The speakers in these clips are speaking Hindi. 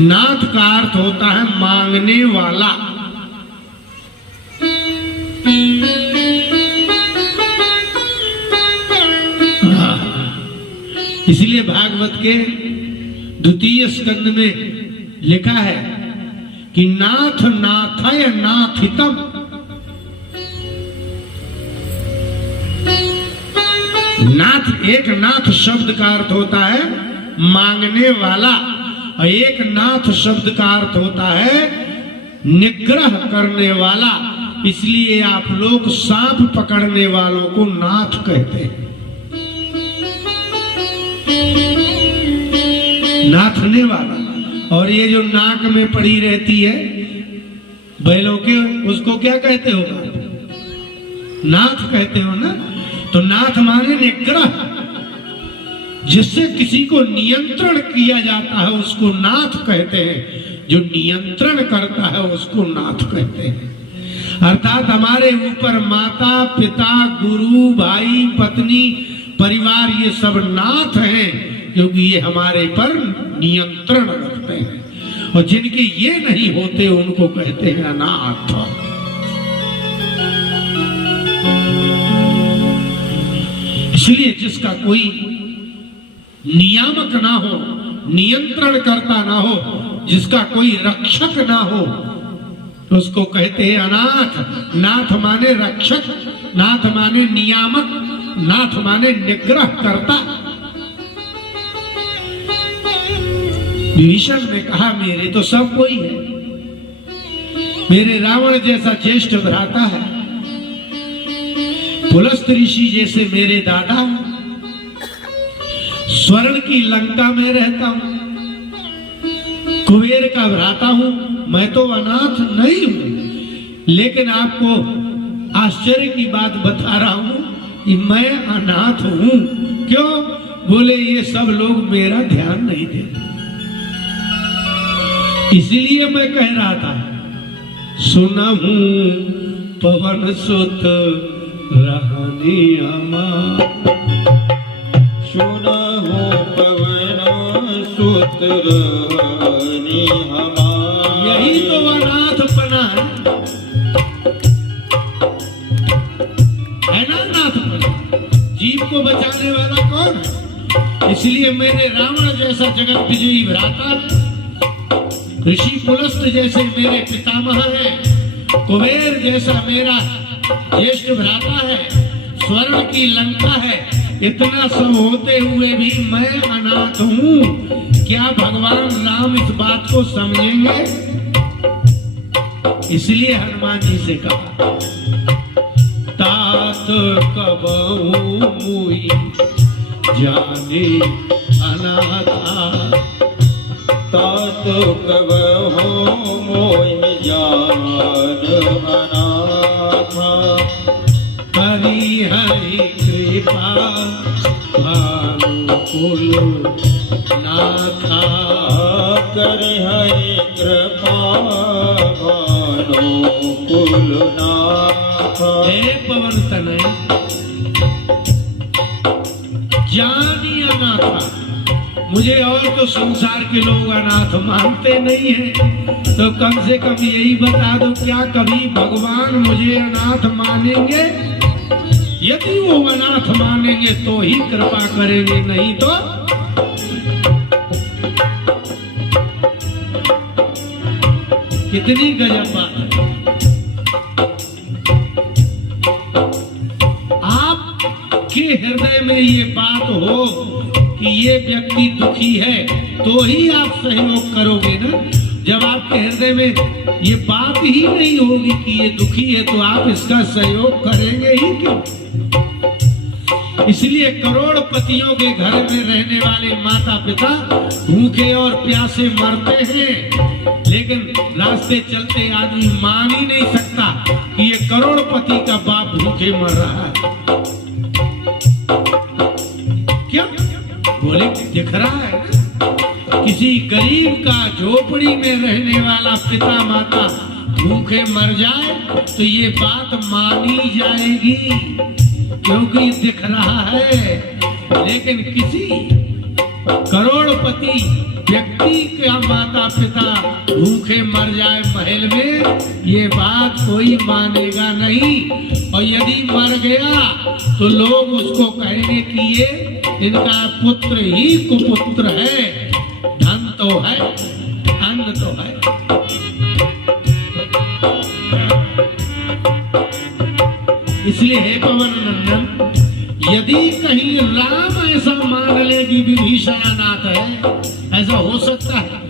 नाथ का अर्थ होता है मांगने वाला। इसलिए भागवत के द्वितीय स्कंद में लिखा है कि नाथ नाथय नाथितम। नाथ, एक नाथ शब्द का अर्थ होता है मांगने वाला, और एक नाथ शब्द का अर्थ होता है निग्रह करने वाला। इसलिए आप लोग सांप पकड़ने वालों को नाथ कहते हैं, नाथने वाला। और ये जो नाक में पड़ी रहती है बैलों के, उसको क्या कहते हो? नाथ कहते हो ना। तो नाथ माने निग्रह, जिससे किसी को नियंत्रण किया जाता है उसको नाथ कहते हैं। जो नियंत्रण करता है उसको नाथ कहते हैं। अर्थात हमारे ऊपर माता पिता गुरु भाई पत्नी परिवार ये सब नाथ हैं, क्योंकि ये हमारे पर नियंत्रण रखते हैं। और जिनके ये नहीं होते उनको कहते हैं अनाथ। इसलिए जिसका कोई नियामक ना हो, नियंत्रण करता ना हो, जिसका कोई रक्षक ना हो, तो उसको कहते हैं अनाथ। नाथ माने रक्षक, नाथ माने नियामक, नाथ माने निग्रह करता। विभीषण ने कहा मेरे तो सब कोई है, मेरे रावण जैसा ज्येष्ठ भ्राता है, पुलस्त ऋषि जैसे मेरे दादा, स्वर्ण की लंका में रहता हूं, कुबेर का भ्राता हूं, मैं तो अनाथ नहीं हूं। लेकिन आपको आश्चर्य की बात बता रहा हूं कि मैं अनाथ हूं। क्यों? बोले ये सब लोग मेरा ध्यान नहीं देते, इसीलिए मैं कह रहा था सुना हूं पवन सुत रहनी अमा, सुना हूं पवन सुत रहनी अमा। यही तो अनाथपना है ना, अनाथपना। जीव को बचाने वाला कौन? इसलिए मेरे रावण जैसा जगत विजयी भ्राता, ऋषि पुलस्त जैसे मेरे पितामह है, कुबेर जैसा मेरा ज्येष्ठ भ्राता है, स्वर्ण की लंका है, इतना सब होते हुए भी मैं अनाथ हूं। क्या भगवान राम इस बात को समझेंगे? इसलिए हनुमान जी से कहा तात कबहू मुई जाने अनाथा, तात कबहू मोहि जान अनाथा। हरि हरि कृपा भानुकुल नाथा, करि हरि कृपा भानुकुल नाथा। हे पवन तनय ज्ञानी अनाथा। मुझे और तो संसार के लोग अनाथ मानते नहीं हैं, तो कम से कम यही बता दो क्या कभी भगवान मुझे अनाथ मानेंगे? यदि वो अनाथ मानेंगे तो ही कृपा करेंगे, नहीं तो कितनी गजब बात है। आपके हृदय में ये बात हो कि ये व्यक्ति दुखी है तो ही आप सहयोग करोगे ना। जब आपके हृदय में ये बात ही नहीं होगी कि ये दुखी है तो आप इसका सहयोग करेंगे ही क्यों? इसलिए करोड़पतियों के घर में रहने वाले माता पिता भूखे और प्यासे मरते हैं, लेकिन रास्ते चलते आदमी मान ही नहीं सकता कि ये करोड़पति का बाप भूखे मर रहा है। क्यों? बोले दिख रहा है किसी गरीब का झोपड़ी में रहने वाला पिता माता भूखे मर जाए तो ये बात मानी जाएगी क्योंकि दिख रहा है। लेकिन किसी करोड़पति व्यक्ति का माता पिता भूखे मर जाए महल में, ये बात कोई मानेगा नहीं। और यदि मर गया तो लोग उसको कहेंगे कि ये इनका पुत्र ही कुपुत्र है। धन तो है, अन्न तो है। इसलिए हे पवन नंदन, यदि कहीं राम ऐसा मान ले कि विभीषण अनाथ है, ऐसा हो सकता है?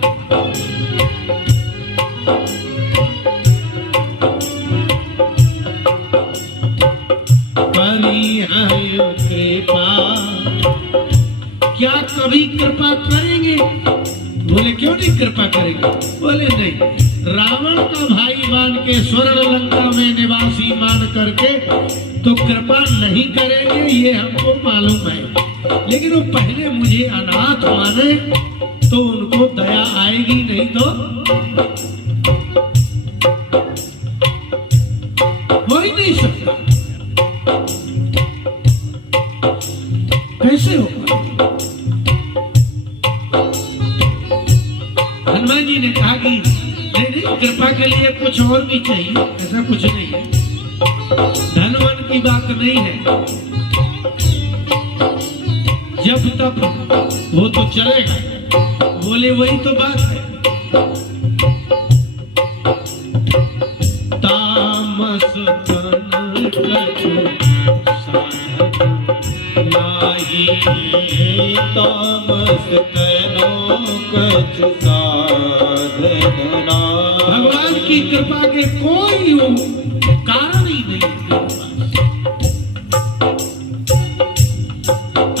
कृपा, क्या कभी कृपा करेंगे? बोले क्यों नहीं कृपा करेंगे? बोले नहीं, रावण का भाई मान के, स्वर्ण लंका में निवासी मान करके तो कृपा नहीं करेंगे, ये हमको मालूम है। लेकिन वो पहले मुझे अनाथ माने तो उनको दया आएगी, नहीं तो हो ही नहीं सकता। कैसे होगा? हनुमान जी ने कहा कि नहीं, कृपा के लिए कुछ और भी चाहिए, ऐसा कुछ नहीं है, धन वन की बात नहीं है, जब तक वो तो चलेगा। बोले वही तो बात है। तामस तन कछु साधन नाही, तामस तनो कछु साधन नाही। भगवान की कृपा के कोई कारण ही नहीं।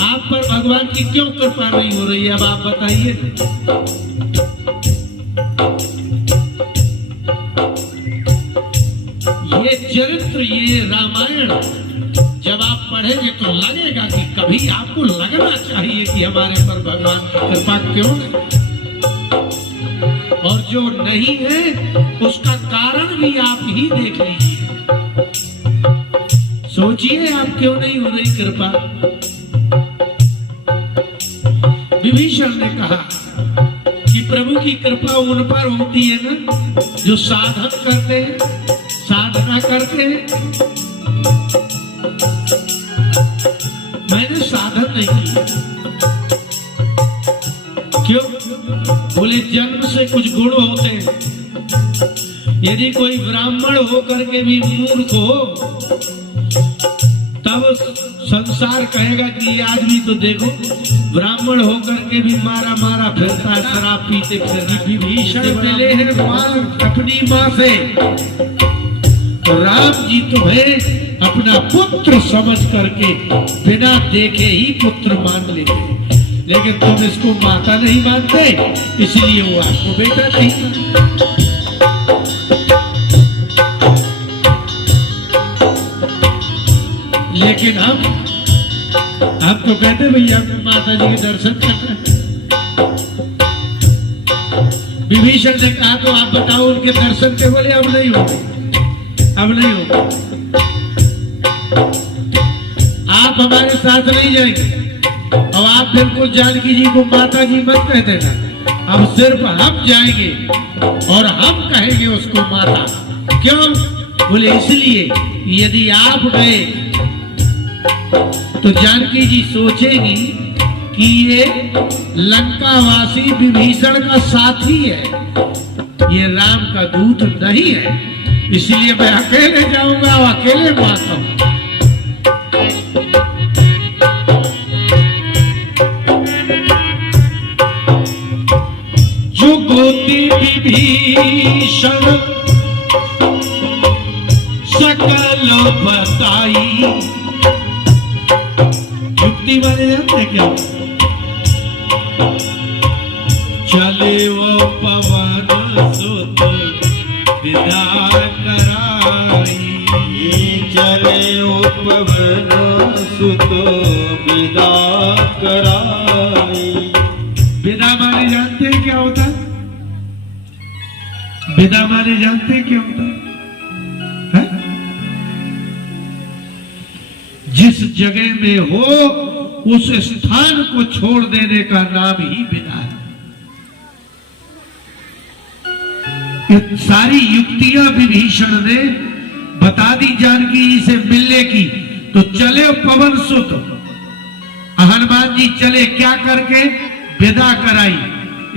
आप पर भगवान की क्यों कृपा नहीं हो रही है? अब आप बताइए। ये चरित्र, ये रामायण जब आप पढ़ेंगे तो लगेगा कि कभी आपको लगना चाहिए कि हमारे पर भगवान कृपा क्यों नहीं। और जो नहीं है उसका कारण भी आप ही देख लीजिए। सोचिए आप क्यों नहीं हो रही कृपा। विभीषण ने कहा कि प्रभु की कृपा उन पर होती है ना जो साधन करते हैं, साधना करते हैं। मैंने साधन नहीं किया। क्यों? बोले जन्म से कुछ गुण होते हैं। यदि कोई ब्राह्मण होकर के भी मूर्ख हो तब संसार कहेगा कि ये आदमी तो देखो ब्राह्मण होकर के भी मारा मारा फिरता है, शराब पीते फिरता। विभीषण मिले हैं मां, अपनी मां से, राम जी तुम्हें अपना पुत्र समझ करके बिना देखे ही पुत्र मान लेते, लेकिन तुम इसको माता नहीं मानते, इसलिए वो आपको बेटा नहीं। लेकिन हम तो कहते भैया माता जी के दर्शन करना। विभीषण ने कहा तो आप बताओ उनके दर्शन के? बोले अब नहीं होगा, अब नहीं होगा, आप हमारे साथ नहीं जाएंगे। और आप बिल्कुल जानकी जी को माता जी मत कह देना, अब सिर्फ हम जाएंगे और हम कहेंगे उसको माता। क्यों? बोले इसलिए यदि आप गए तो जानकी जी सोचेगी कि ये लंकावासी विभीषण का साथी है, ये राम का दूत नहीं है, इसलिए मैं अकेले जाऊंगा और अकेले माता हूं। जो गोती विभीषण सकल बताई। युक्ति वाले जानते क्या? चले वो पवन सुत विदा कराई, चले वो पवन सुत विदा कराई। विदा माने जानते हैं क्या होता? विदा माने जानते हैं क्या होता है? जिस जगह में हो उस स्थान को छोड़ देने का नाम ही विदा है। ये सारी युक्तियां विभीषण ने बता दी जानकी जी से मिलने की। तो चले पवन सुत, हनुमान जी चले क्या करके? विदा कराई।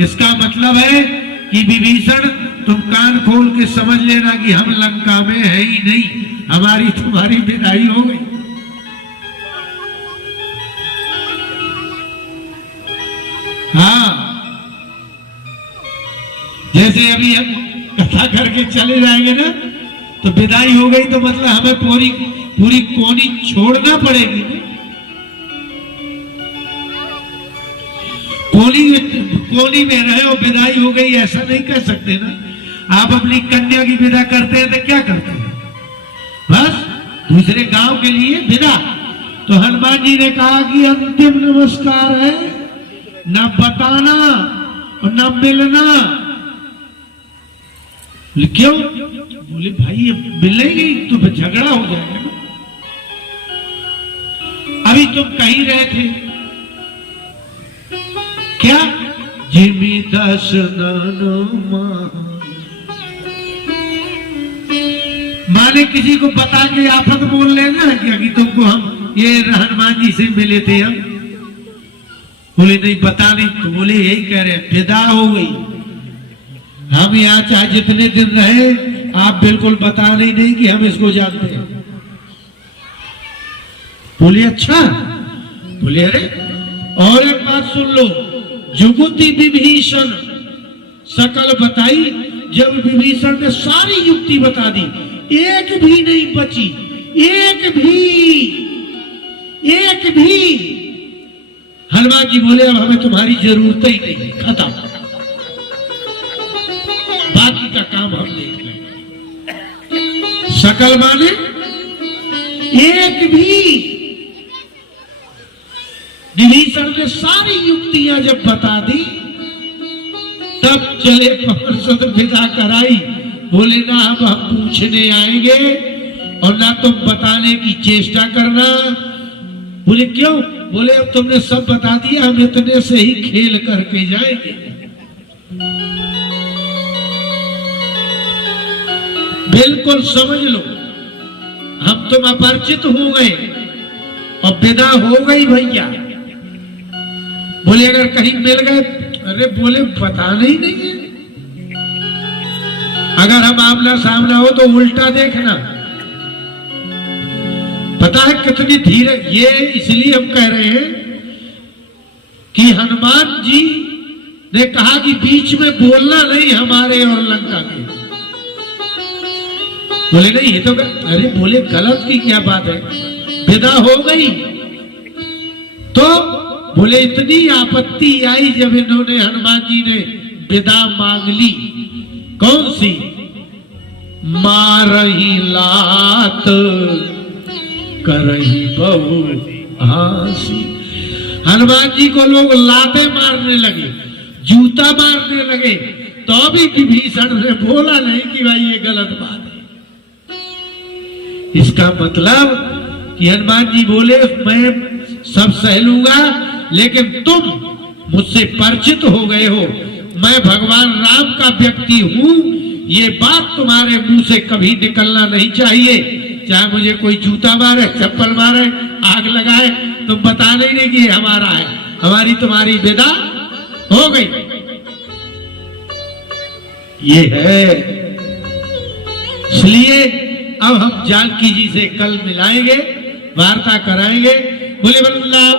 इसका मतलब है कि विभीषण तुम कान खोल के समझ लेना कि हम लंका में है ही नहीं, हमारी तुम्हारी विदाई हो गई। हाँ, जैसे अभी हम कथा करके चले जाएंगे ना, तो विदाई हो गई तो मतलब हमें पूरी कोनी छोड़ना पड़ेगी। कोनी में रहे और विदाई हो गई ऐसा नहीं कह सकते ना। आप अपनी कन्या की विदा करते हैं तो क्या करते हैं? बस दूसरे गांव के लिए विदा। तो हनुमान जी ने कहा कि अंतिम नमस्कार है, न बताना और न मिलना। क्यों? बोले भाई ये मिलेगी तो फिर झगड़ा हो जाएगा ना। अभी तुम कहीं रहे थे क्या? जिमी दशनन माने किसी को बता के आफत बोल लेना है क्या कि तुमको हम ये हनुमान जी से मिले थे हम? बोले नहीं बता नहीं। तो बोले यही कह रहे विदा हो गई। हम यहाँ चाहे जितने दिन रहे आप बिल्कुल बता नहीं कि हम इसको जानते हैं। बोले अच्छा। बोले अरे और एक बात सुन लो, जुगुति विभीषण सकल बताई। जब विभीषण ने सारी युक्ति बता दी, एक भी नहीं बची, एक भी। हनुमान जी बोले अब हमें तुम्हारी जरूरत ही नहीं, खत्म, बाकी का काम हम देख लेंगे। सकल माने एक भी। विभीषण ने सारी युक्तियां जब बता दी तब चले पवन सुत विदा कराई। बोले ना अब हम पूछने आएंगे और ना तुम बताने की चेष्टा करना। बोले क्यों? बोले अब तुमने सब बता दिया, हम इतने से ही खेल करके जाएंगे। बिल्कुल समझ लो, हम तुम अपरिचित हो गए और विदा हो गई भैया। बोले अगर कहीं मिल गए? अरे बोले बताना ही नहीं है। अगर हम आमना सामना हो तो उल्टा देखना। पता है कितनी धीरे, ये इसलिए हम कह रहे हैं कि हनुमान जी ने कहा कि बीच में बोलना नहीं हमारे और लंका के। बोले नहीं ये तो अरे बोले गलत की क्या बात है, विदा हो गई। तो बोले इतनी आपत्ति आई जब इन्होंने हनुमान जी ने विदा मांग ली। कौन सी? मारही लात करही बहु हासी। हनुमान जी को लोग लाते मारने लगे, जूता मारने लगे, तो भी विभीषण ने बोला नहीं कि भाई ये गलत बात है। इसका मतलब कि हनुमान जी बोले मैं सब सह लूंगा, लेकिन तुम मुझसे परिचित हो गए हो, मैं भगवान राम का व्यक्ति हूं, ये बात तुम्हारे मुंह से कभी निकलना नहीं चाहिए। चाहे मुझे कोई जूता मारे, चप्पल मारे, आग लगाए, तुम बताने ही नहीं कि ये हमारा है, हमारी तुम्हारी विदा हो गई। ये है। इसलिए अब हम जानकी जी से कल मिलाएंगे, वार्ता कराएंगे। बोले वल्लभ